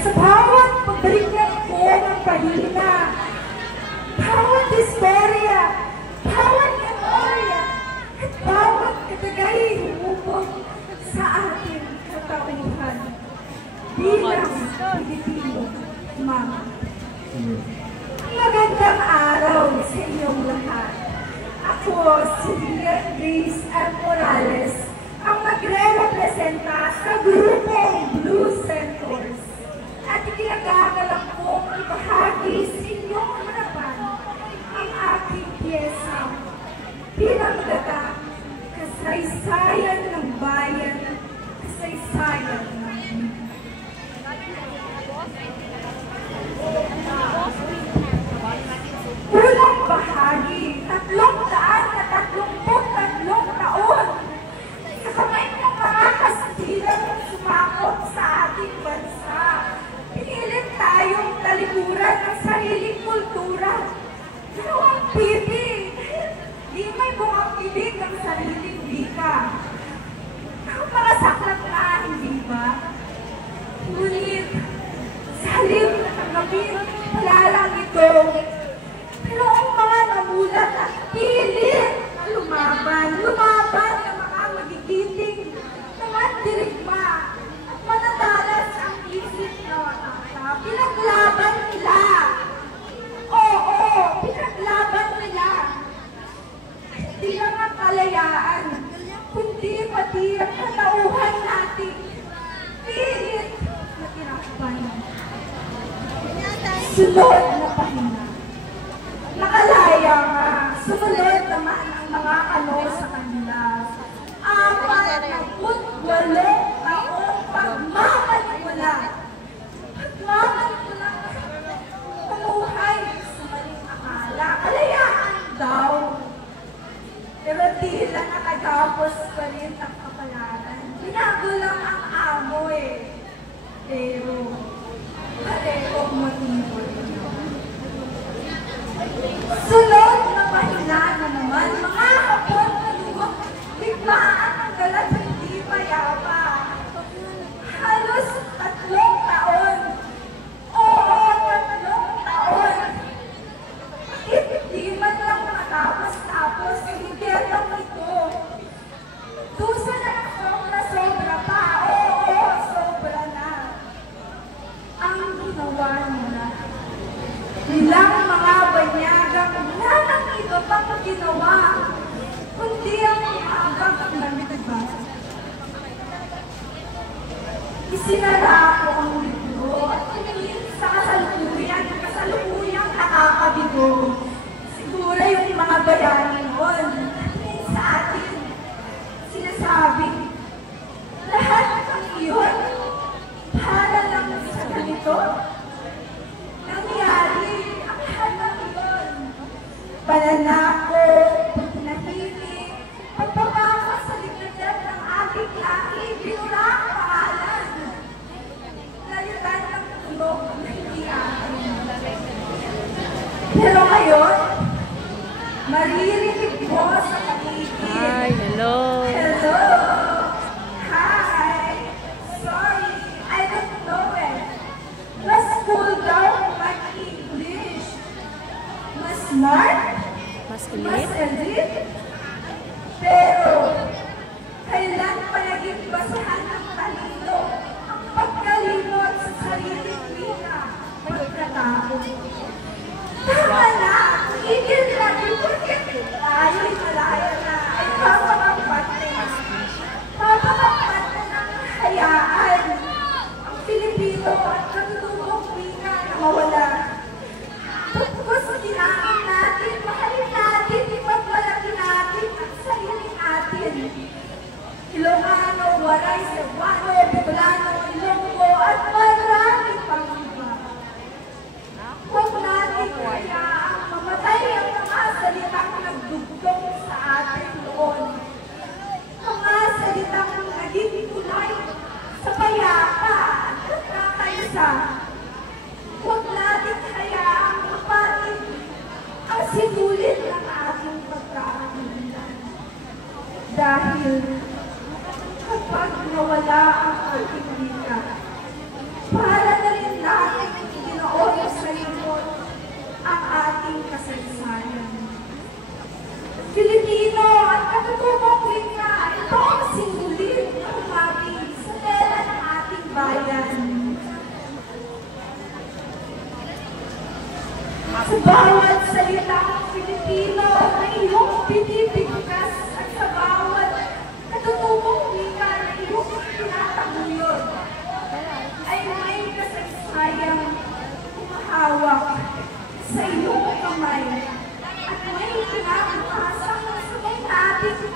sa bawat pagbalik ko ng pahina, bawat historya, bawat memorya, at bawat katagay humubog sa ating katauhan bilang Pilipino, Mama. Magandang araw sa inyong lahat. Ako, si Grace R. Morales, ang magre-representa sa grupong Blue Centaurs. At ikinagagalak kong ibahagi sa inyong harapan ang aking piyesa bilang gata, kasaysayan ng bayan, kasaysayan ng unang bahagi, 333 taon, sa kamay ng mga Kastilang sumakop sa ating bansa. Pinilit tayong talikuran ng sariling kultura. Dalawang pipi, di may bungang pilig ang sariling wika. Ang mga saklap na, hindi ba? Ngunit, sa halip na tanggapin, palalang ito. Pero ang mga namulat at pilit na lumaban ng mga magigiting, mga dirigma, at manadalas ang isip na watata. Pinaglaban nila. Oo, pinaglaban nila. Hindi lang ang kalayaan, kundi pati ang katauhan natin. Pilit na tinakpan. Sunod na pahina. Nakalaya nga, sumunod naman ang mga kano sa kanila. 48 taong pagmamanipula. Pagmamanipula, pamuhay sa maling akala. Kalayaan daw. Pero di lang nakatapos pa rin ang kapalaran. Binago lang ang amo eh. Pero, pareho motibo. Sunod na mahina na naman, mga hapon na lumang biglaan ang galat hindi mayapa. Halos 3 taon. Oo, 3 taon. Hindi man lang nakatapos-tapos sa gobyernong ito. Dusa na sobra pa. Oo, sobra na. Ang ginawa nila. Nilang mga banyagang wala nang iba pang ginawa, kundi ang maabang ng iba. Isinara ko ang libro at tumingin sa kasalukuyang nakakabigo. Siguro yung mga bayani noon, sa atin, sinasabi, lahat ng iyon, para lang sa ganito. Nangyari ang lahat ng iyon. Pananako, pagnahilig, pagpapako sa lignadan ng aking laki, binura ang pangalan. Layutan ng tulog na hindi akin. Pero ngayon, maririnig mo sa paligid. Hi, hello. Hello. Hi. Sorry, I don't know it. Mas cool daw mag-English. Mas smart? Mas Mas elite? elite? Pero, kailan pa naging basahan ng talino ang pagkalimot sa sariling wika pagkatao? Tama na! Igil na! Ipagkat tayo'y malaya na ay papakampat na. Papakampat na ng hayaan ang Pilipino at katutubong wika na mawala. Pagkos kinain natin, mahalin natin, ipagmalaki natin ang sarili natin. Ilocano, Waray, Cebuano, Bicolano, Ilonggo, at marami pang iba. Huwag natin hayaang mamatay ang mga salitang nagdugtong sa atin noon. Mga salitang naging kulay sa payapa at nakakaisa. Huwag natin hayaang mapatin ang sinulit ng ating pagkakakilan. Dahil kapag nawala ang ating wika, para na rin bawat salitang Pilipino na iyong pinipigkas at sa bawat natutubong wika na iyong tinataguyod ay may kasaysayang humahawak sa iyong kamay at may pinapakasang sabay natin